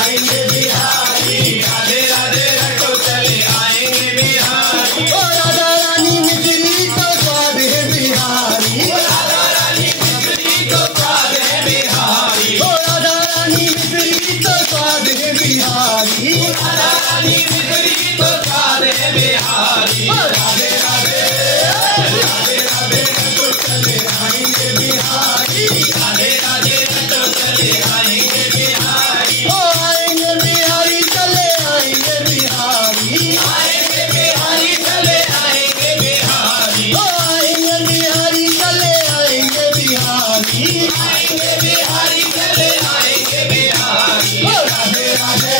आएंगे बिहारी, राधे राधे रटो चले आएंगे बिहारी। ओ राधा रानी मिश्री तो स्वाद है बिहारी, राधा रानी मिश्री तो स्वाद है बिहारी। ओ राधा रानी मिश्री तो स्वाद है बिहारी, राधा रानी मिश्री तो स्वाद है बिहारी। राधे राधे राधे राधे रटो चले आएंगे बिहारी, राधे राधे रटो चले आएंगे बिहारी। ओ आएंगे बिहारी चले आएंगे बिहारी, आएंगे बिहारी चले आएंगे बिहारी। ओ आएंगे बिहारी चले आएंगे बिहारी, आएंगे बिहारी चले आएंगे बिहारी। ओ राधे राधे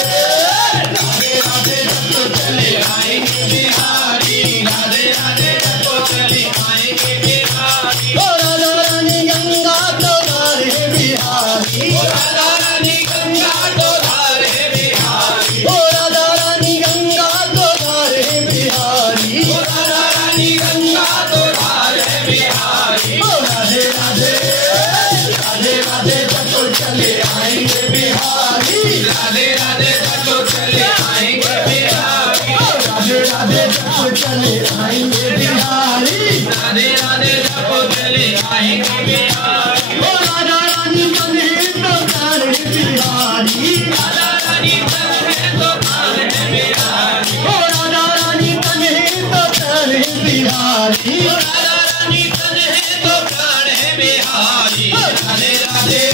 राधे राधे रटो चले आएंगे बिहारी, राधे राधे रटो चले आएंगे बिहारी। ओ राधा रानी गंगा तो धार है बिहारी, ओ राधा रानी गंगा तो धार है बिहारी। ओ राधा रानी गंगा तो धार है बिहारी, ओ राधा रानी गंगा तो धार है बिहारी। ओ राधे राधे राधे राधे रटो चले आएंगे बिहारी, राधे राधे रटो चले आएंगे बिहारी। ओ राधे राधे रटो चले आएंगे बिहारी, राधे राधे रटो चले आएंगे बिहारी। ओ राधा रानी तन्हे तो तार है बिहारी, राधा रानी तन्हे तो तार है बिहारी। ओ राधा रानी तन्हे तो तार है बिहारी, ओ राधा रानी तन्हे तो तार है बिहारी। राधे राधे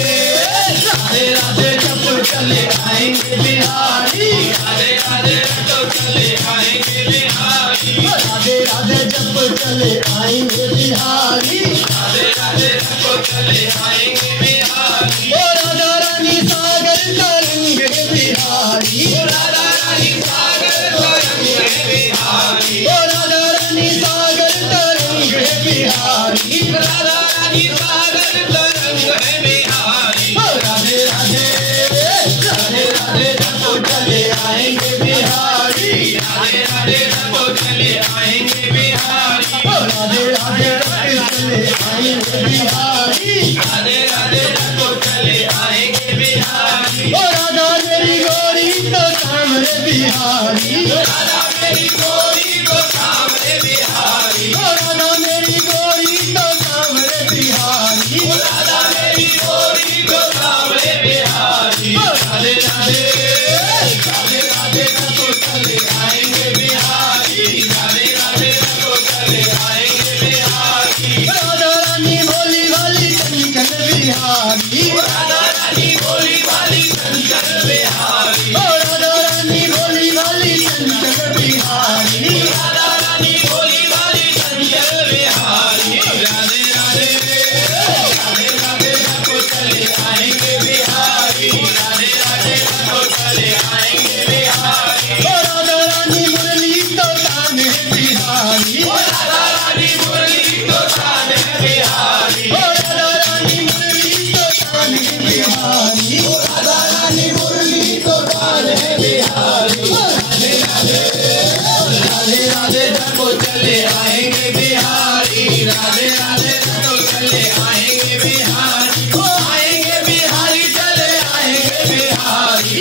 राधे राधे रटो चले आएंगे बिहारी, राधे राधे रटो चले आएंगे बिहारी। ओ राधे राधे जब चले आएंगे बिहारी, राधे राधे रटो चले आएंगे बिहारी। ओ राधा रानी सागर का रंग है बिहारी, ओ राधा रानी सागर का रंग है बिहारी। ओ राधा रानी सागर का रंग है बिहारी, राधा रानी सागर का रंग है बिहारी। ओ राधे राधे राधे राधे रटो चले आएंगे बिहारी, राधे राधे रटो चले आएंगे बिहारी। ओ राधे राधे रटो चले आएंगे बिहारी, राधे राधे रटो चले आएंगे बिहारी। ओ राधा मेरी गोरी तो सामने बिहारी, ओ राधा मेरी गोरी तो सामने बिहारी। ओ राधा मेरी गोरी तो सामने बिहारी, ओ राधा मेरी गोरी तो सामने बिहारी। ओ राधे राधे राधे राधे रटो चले आएंगे बिहारी, राधे राधे रटो चले आएंगे बिहारी। राधा रानी भोली वाली चंचल बिहारी, ओ राधा रानी भोली वाली चंचल बिहारी। ओ राधा रानी भोली वाली चंचल बिहारी, राधा रानी भोली वाली चंचल बिहारी। राधे राधे राधे राधे रटो चले आएंगे बिहारी, राधे राधे रटो चले आएंगे बिहारी। ओ राधा रानी मुरली तो तान है बिहारी, ओ राधा रानी मुरली तो तान है बिहारी। ओ राधा रानी मुरली तो तान है बिहारी, ओ राधा रानी मुरली तो तान है बिहारी। राधे राधे राधे राधे रटो चले आएंगे बिहारी, राधे राधे रटो चले आएंगे बिहारी। ओ आएंगे बिहारी चले आएंगे बिहारी,